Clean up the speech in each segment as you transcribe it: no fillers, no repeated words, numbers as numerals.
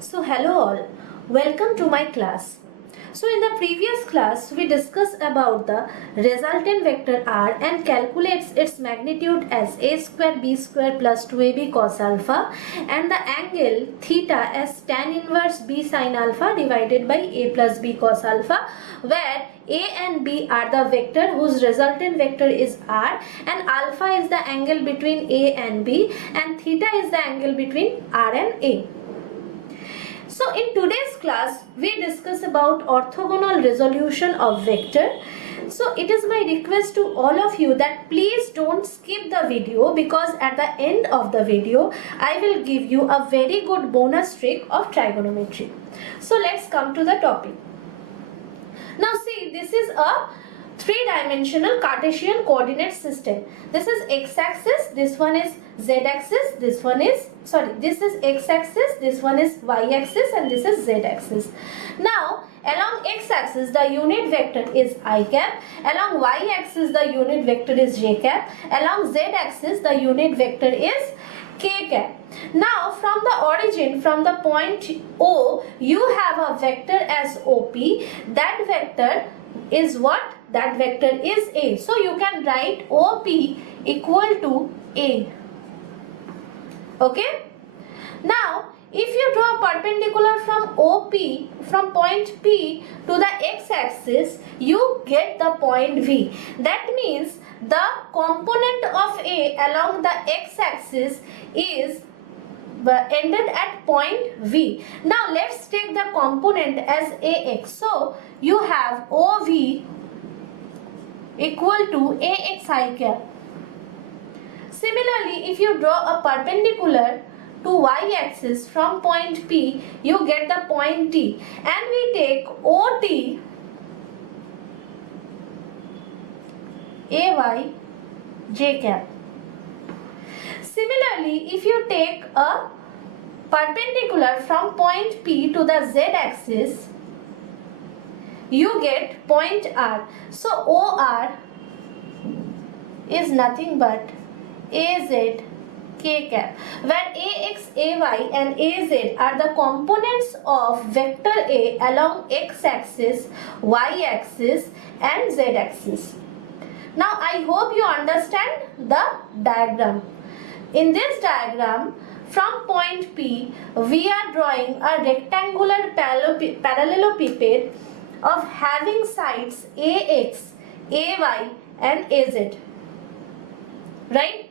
So hello all, welcome to my class. So in the previous class we discussed about the resultant vector r and calculates its magnitude as a square b square plus 2ab cos alpha and the angle theta as tan inverse b sin alpha divided by a plus b cos alpha, where a and b are the vector whose resultant vector is r and alpha is the angle between a and b and theta is the angle between r and a. So in today's class we discuss about orthogonal resolution of vector. So it is my request to all of you that please don't skip the video, because at the end of the video I will give you a very good bonus trick of trigonometry. So let's come to the topic. Now see, this is a three-dimensional Cartesian coordinate system. This is x-axis, this one is z-axis, this is x-axis, this one is y-axis and this is z-axis. Now along x-axis the unit vector is I cap, along y-axis the unit vector is j cap, along z-axis the unit vector is k cap. Now from the origin, from the point O, you have a vector as OP. That vector is what? That vector is A. So you can write OP equal to A. Okay? Now if you draw a perpendicular from OP, from point P to the x-axis, you get the point V. That means the component of A along the x-axis is ended at point V. Now let's take the component as AX. So you have OV equal to AX I cap. Similarly, if you draw a perpendicular to y-axis from point P, you get the point T, and we take OT AY j cap. Similarly, if you take a perpendicular from point P to the z-axis, you get point R. So OR is nothing but AZ k cap, where AX, AY and AZ are the components of vector A along x-axis, y-axis and z-axis. Now I hope you understand the diagram. In this diagram, from point P, we are drawing a rectangular parallelepiped of having sides AX, AY and AZ. Right?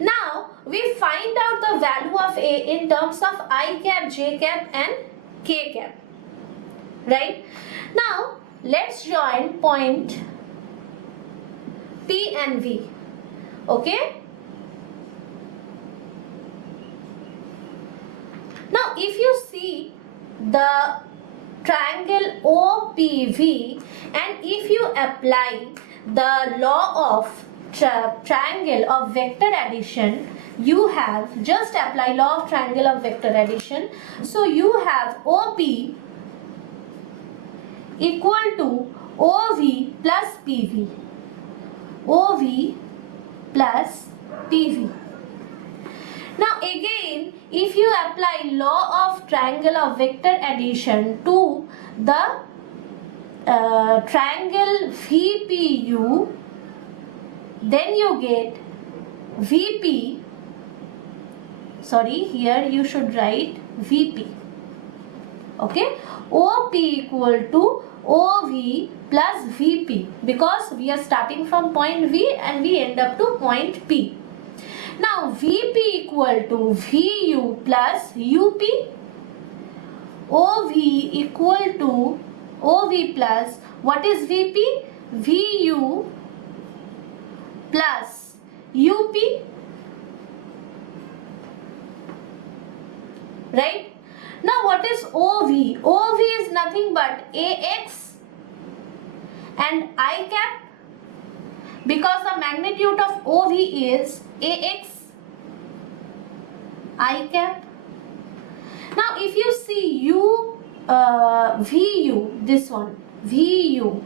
Now, we find out the value of A in terms of I cap, j cap and k cap. Right? Now, let's join point P and V. Okay? Now, if you see the triangle OPV and if you apply the law of triangle of vector addition, you have just apply law of triangle of vector addition. So you have OP equal to OV plus PV. OV plus PV. Now again, if you apply law of triangle of vector addition to the triangle VPU, then you get VP, sorry, here you should write VP. Okay, OP equal to OV plus VP, because we are starting from point V and we end up to point P. Now VP equal to VU plus UP, OV equal to OV plus, what is VP? VU plus UP. Right? Now what is OV? OV is nothing but AX and I cap, because the magnitude of OV is AX I cap. Now if you see VU, this one, VU,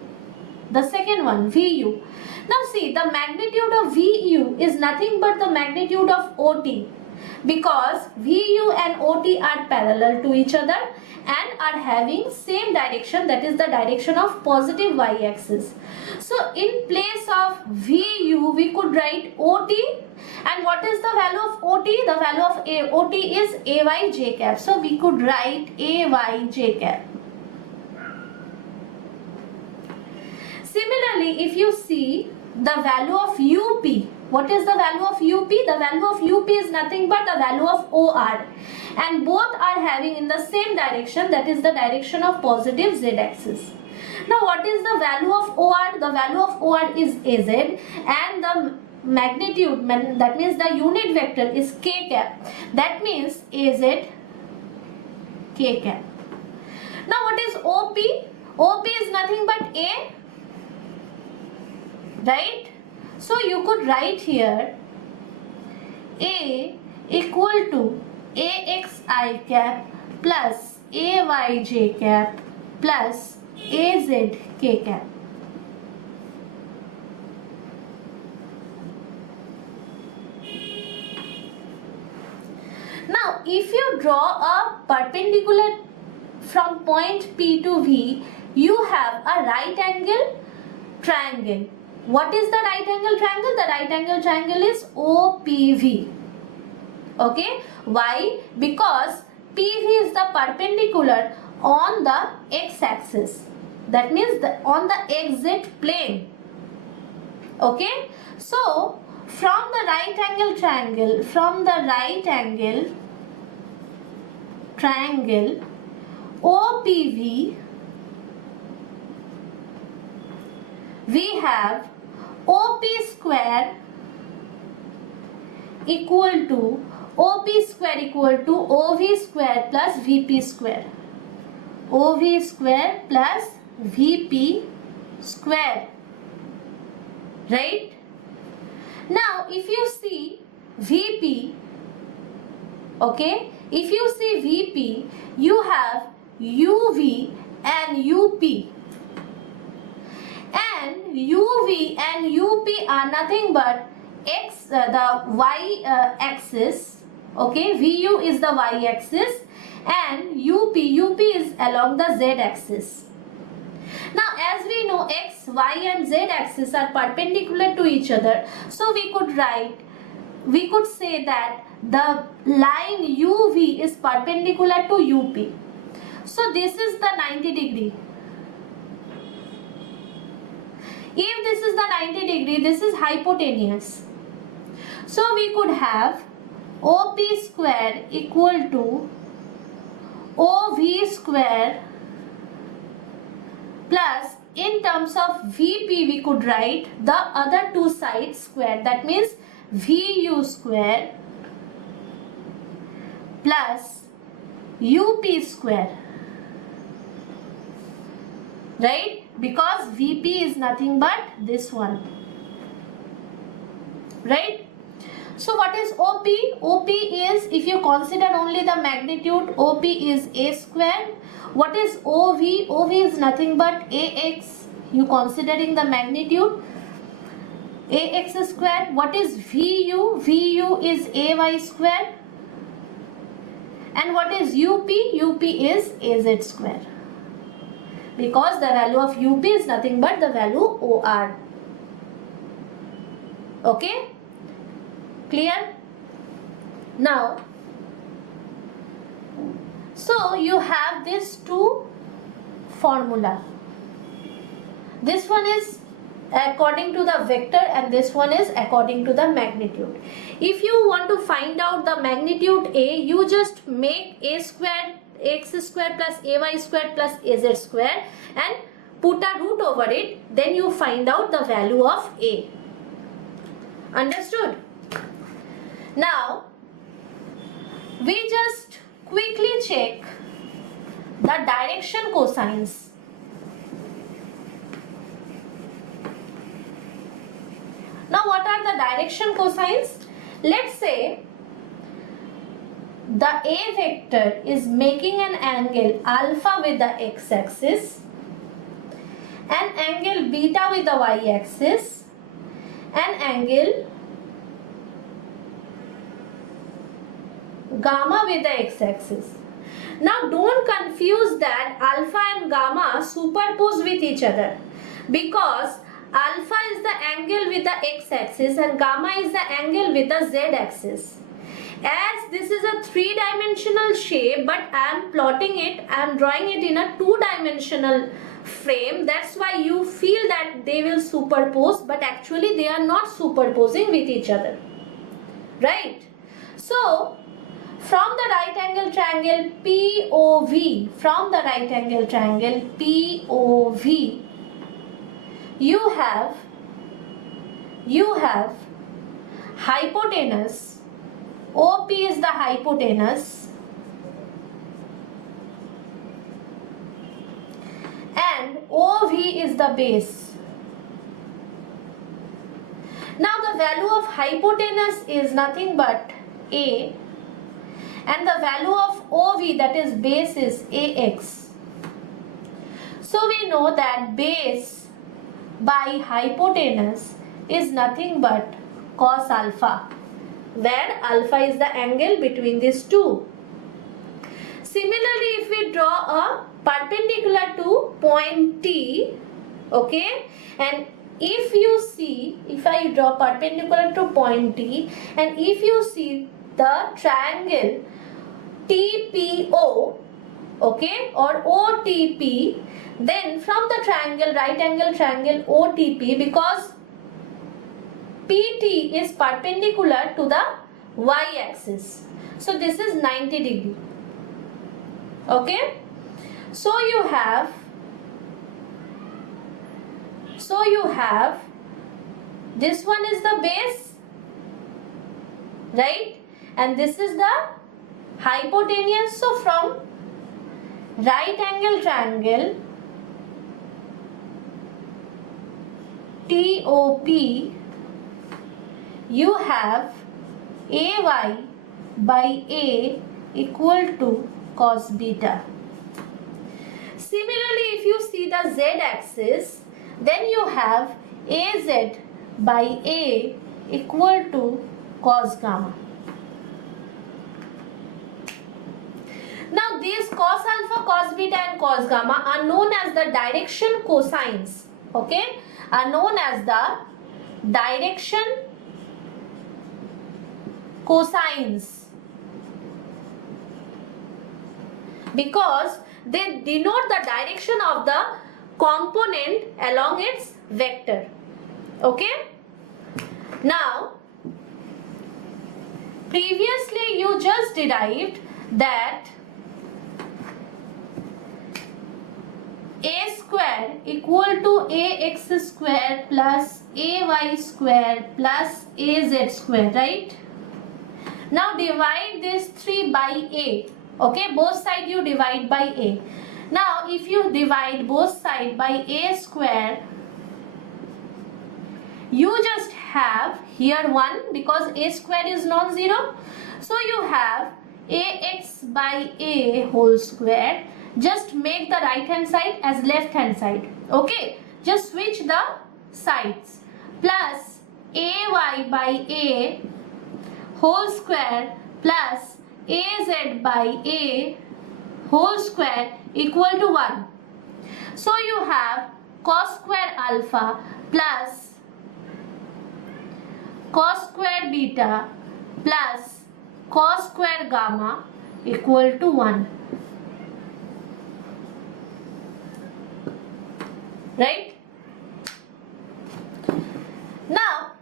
the second one, VU. Now see, the magnitude of VU is nothing but the magnitude of OT. Because VU and OT are parallel to each other and are having same direction, that is the direction of positive y-axis. So in place of VU we could write OT, and what is the value of OT? The value of OT is AY cap. So we could write AY cap. Similarly, if you see the value of UP, what is the value of UP? The value of UP is nothing but the value of OR, and both are having in the same direction, that is the direction of positive z-axis. Now what is the value of OR? The value of OR is AZ, and the magnitude, that means the unit vector, is k cap. That means AZ k cap. Now what is OP? OP is nothing but A, right? So you could write here A equal to AXI cap plus AYJ cap plus AZK cap. Now if you draw a perpendicular from point P to V, you have a right angle triangle. What is the right angle triangle? The right angle triangle is OPV. Okay. Why? Because PV is the perpendicular on the x-axis. That means on the xz plane. Okay. So from the right angle triangle OPV, we have OP square equal to OV square plus VP square. OV square plus VP square. Right? Now if you see VP, okay, if you see VP, you have UV and UP. And UV and UP are nothing but the y axis. Okay, VU is the y axis and UP is along the z axis. Now as we know, x, y and z axis are perpendicular to each other, so we could say that the line UV is perpendicular to UP. So this is the 90 degree. If this is the 90 degree, this is hypotenuse. So we could have OP square equal to OV square plus, in terms of VP, we could write the other two sides square. That means VU square plus UP square. Right? Because VP is nothing but this one. Right? So what is OP? OP is, if you consider only the magnitude, OP is A square. What is OV? OV is nothing but AX. You considering the magnitude, AX square. What is VU? VU is AY square. And what is UP? UP is AZ square. Because the value of UP is nothing but the value OR. Okay? Clear? Now, so you have these two formula. This one is according to the vector and this one is according to the magnitude. If you want to find out the magnitude A, you just make A square, X square plus AY square plus AZ square and put a root over it, then you find out the value of A. Understood? Now, we just quickly check the direction cosines. Now, what are the direction cosines? Let's say the A vector is making an angle alpha with the x-axis, an angle beta with the y-axis, an angle gamma with the x-axis. Now don't confuse that alpha and gamma superpose with each other, because alpha is the angle with the x-axis and gamma is the angle with the z-axis. As this is a three-dimensional shape, but I am plotting it, I am drawing it in a two-dimensional frame. That's why you feel that they will superpose, but actually they are not superposing with each other. Right? So, from the right angle triangle POV, from the right angle triangle POV, you have hypotenuse. OP is the hypotenuse and OV is the base. Now the value of hypotenuse is nothing but A, and the value of OV, that is base, is AX. So we know that base by hypotenuse is nothing but cos alpha, where alpha is the angle between these two. Similarly, if we draw a perpendicular to point T, okay, and if you see, if I draw perpendicular to point T, and if you see the triangle TPO, okay, or OTP, then from the triangle, right angle triangle OTP, because PT is perpendicular to the y-axis, so this is 90 degree. Okay, so you have this one is the base, right, and this is the hypotenuse. So from right angle triangle TOP, you have AY by A equal to cos beta. Similarly, if you see the z-axis, then you have AZ by A equal to cos gamma. Now these cos alpha, cos beta and cos gamma are known as the direction cosines, okay, are known as the direction cosines, because they denote the direction of the component along its vector. Okay, now previously you just derived that a square equal to ax square plus ay square plus az square, right? Now divide this 3 by a. Okay, both sides you divide by a. Now if you divide both sides by a square, you just have here 1, because a square is non-zero. So you have ax by a whole square. Just make the right hand side as left hand side. Okay, just switch the sides, plus ay by a whole square plus az by a whole square equal to 1. So you have cos square alpha plus cos square beta plus cos square gamma equal to 1. Right? Now,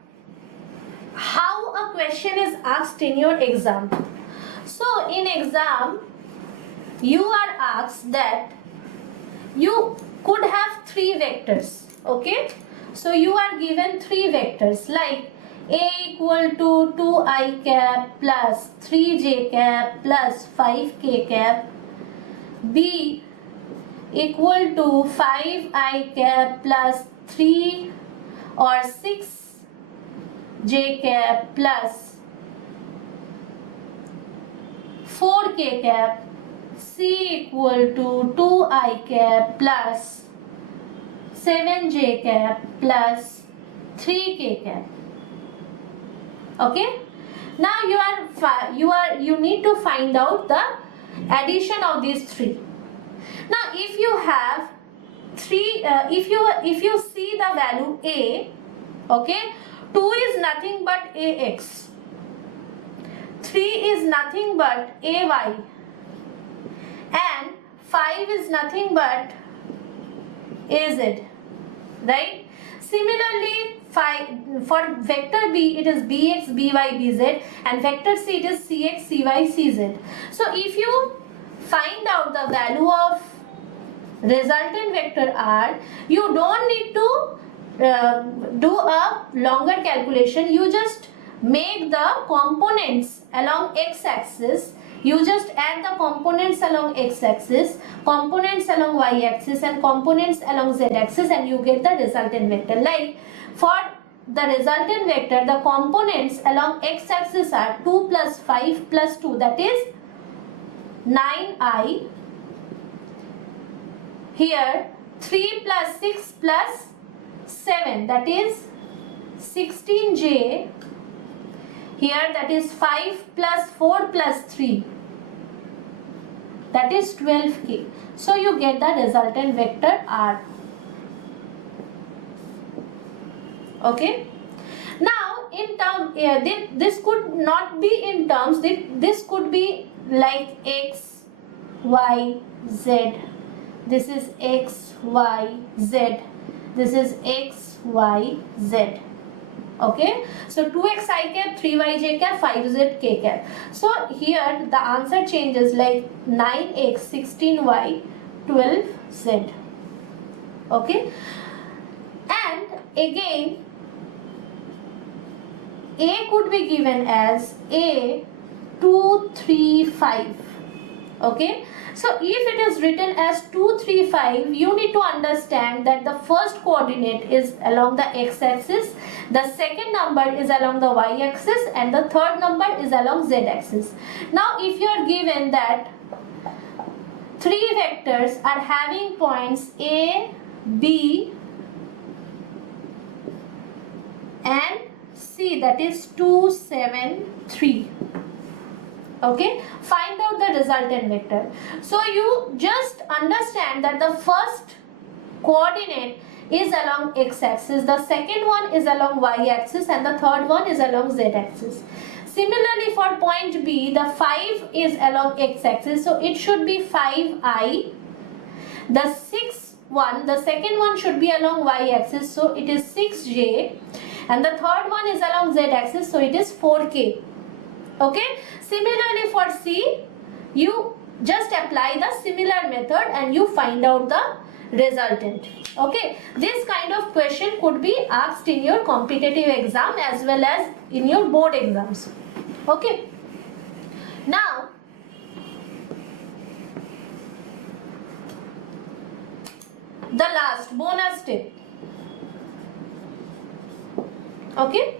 how a question is asked in your exam. So, in exam, you are asked that you could have 3 vectors. Okay? So, you are given 3 vectors like a equal to 2i cap plus 3j cap plus 5k cap, b equal to 5i cap plus 3 or 6j cap plus 4k cap, c equal to 2i cap plus 7j cap plus 3k cap. Okay, Now you need to find out the addition of these three. Now if you have three, if you see the value a, okay, 2 is nothing but ax, 3 is nothing but ay, and 5 is nothing but az, right? Similarly, for vector b it is bx, by, bz, and vector c it is cx, cy, cz. So if you find out the value of resultant vector r, you don't need to do a longer calculation. You just make the components along x-axis. You just add the components along x-axis, components along y-axis, and components along z-axis, and you get the resultant vector. Like for the resultant vector, the components along x-axis are 2 plus 5 plus 2, that is 9i. Here 3 plus 6 plus 7, that is 16j. Here that is 5 plus 4 plus 3, that is 12k. So you get the resultant vector r. Okay. Now in term, this could not be in terms, this could be like x, y, z. This is x, y, z. This is x, y, z. Okay, so 2x I cap, 3y j cap, 5z k cap. So here the answer changes like 9x, 16y, 12z. Okay, and again a could be given as a 2, 3, 5. Okay, so if it is written as 2, 3, 5, you need to understand that the first coordinate is along the x-axis, the second number is along the y-axis, and the third number is along z-axis. Now if you are given that three vectors are having points a, b, and c, that is 2, 7, 3. Okay, find out the resultant vector. So you just understand that the first coordinate is along x-axis, the second one is along y-axis, and the third one is along z-axis. Similarly for point B, the 5 is along x-axis, so it should be 5i. The the second one should be along y-axis, so it is 6j, and the third one is along z-axis, so it is 4k. Okay, similarly for C, you just apply the similar method and you find out the resultant. Okay, this kind of question could be asked in your competitive exam as well as in your board exams. Okay, now the last bonus tip. Okay,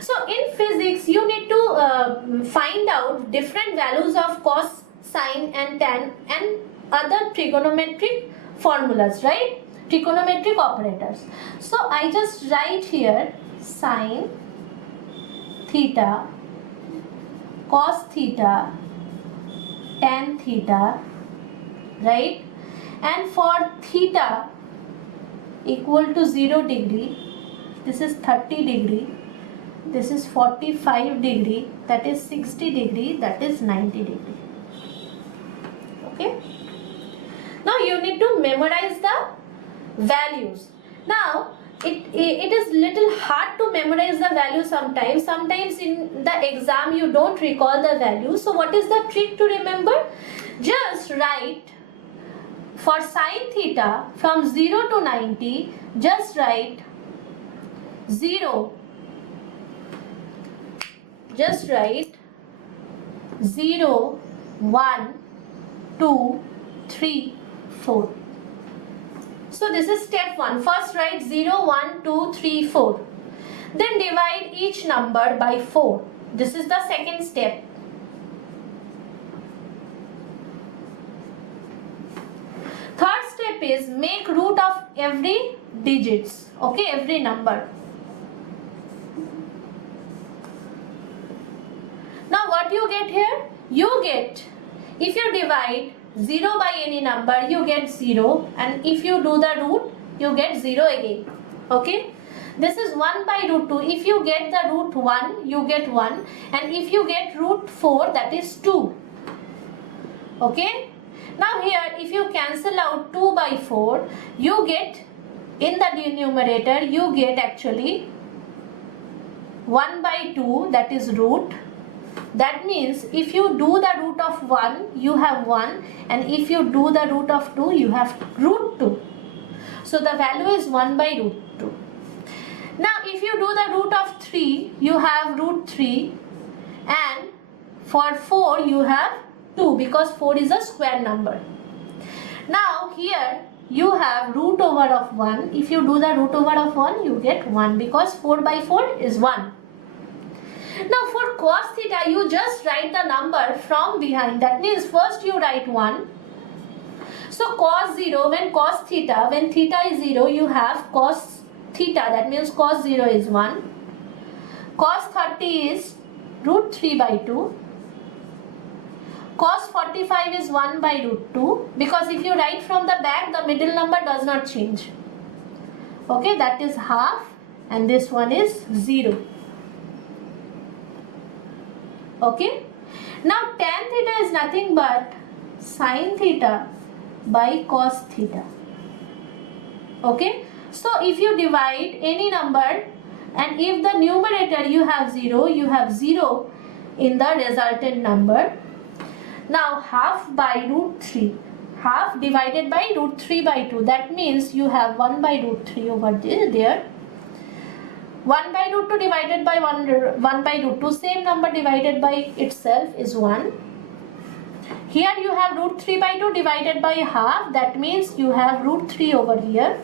so in physics you need to find out different values of cos, sine and tan and other trigonometric formulas, right? Trigonometric operators. So I just write here sine theta, cos theta, tan theta, right? And for theta equal to 0 degree, this is 30 degree, this is 45 degree, that is 60 degree, that is 90 degree. Okay, now you need to memorize the values. Now it is little hard to memorize the value sometimes in the exam you don't recall the value. So what is the trick to remember? Just write for sine theta from 0 to 90, just write 0, just write 0, 1, 2, 3, 4. So this is step 1. First write 0, 1, 2, 3, 4. Then divide each number by 4. This is the second step. Third step is make root of every digits. Okay, every number. you get here? You get, if you divide 0 by any number, you get 0, and if you do the root, you get 0 again. Okay? This is 1 by root 2. If you get the root 1, you get 1, and if you get root 4, that is 2. Okay? Now here, if you cancel out 2 by 4, you get, in the denominator, you get actually 1 by 2, that is root. That means if you do the root of 1, you have 1, and if you do the root of 2, you have root 2. So the value is 1 by root 2. Now if you do the root of 3, you have root 3, and for 4 you have 2, because 4 is a square number. Now here you have root over of 1. If you do the root over of 1, you get 1, because 4 by 4 is 1. Now for cos theta, you just write the number from behind. That means first you write 1. So cos 0, when cos theta, when theta is 0, you have cos theta. That means cos 0 is 1. Cos 30 is root 3 by 2. Cos 45 is 1 by root 2, because if you write from the back, the middle number does not change. Okay, that is half, and this one is 0. Okay, now tan theta is nothing but sin theta by cos theta. Okay, so if you divide any number, and if the numerator you have 0, you have 0 in the resultant number. Now half by root 3, half divided by root 3 by 2, that means you have 1 by root 3 over there. 1 by root 2 divided by 1 by root 2, same number divided by itself is 1. Here you have root 3 by 2 divided by half, that means you have root 3 over here.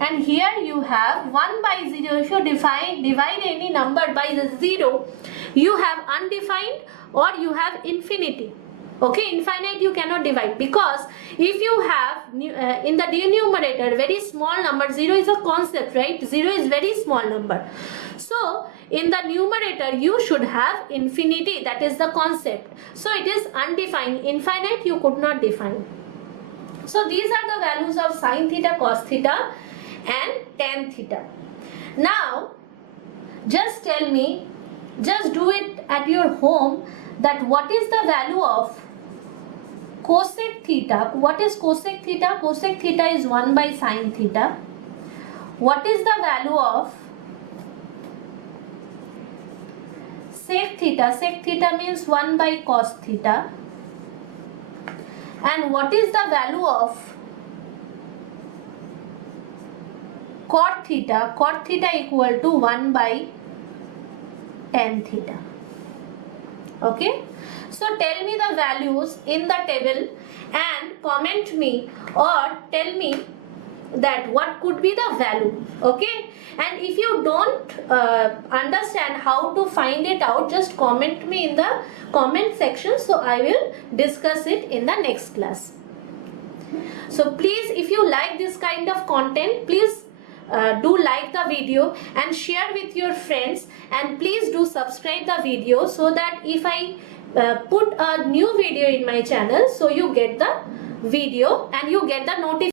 And here you have 1 by 0. If you divide any number by the 0, you have undefined or you have infinity. Okay, infinite you cannot divide, because if you have in the denominator very small number, 0 is a concept, right? 0 is very small number. So in the numerator you should have infinity, that is the concept. So it is undefined. Infinite you could not define. So these are the values of sin theta, cos theta and tan theta. Now just tell me, just do it at your home, that what is the value of cosec theta. What is cosec theta? Cosec theta is 1 by sin theta. What is the value of sec theta? Sec theta means 1 by cos theta. And what is the value of cot theta? Cot theta equal to 1 by tan theta. Okay, so tell me the values in the table and comment me, or tell me that what could be the value. Okay, and if you don't understand how to find it out, just comment me in the comment section, so I will discuss it in the next class. So please, if you like this kind of content, please do like the video and share with your friends, and please do subscribe the video, so that if I put a new video in my channel, so you get the video and you get the notification.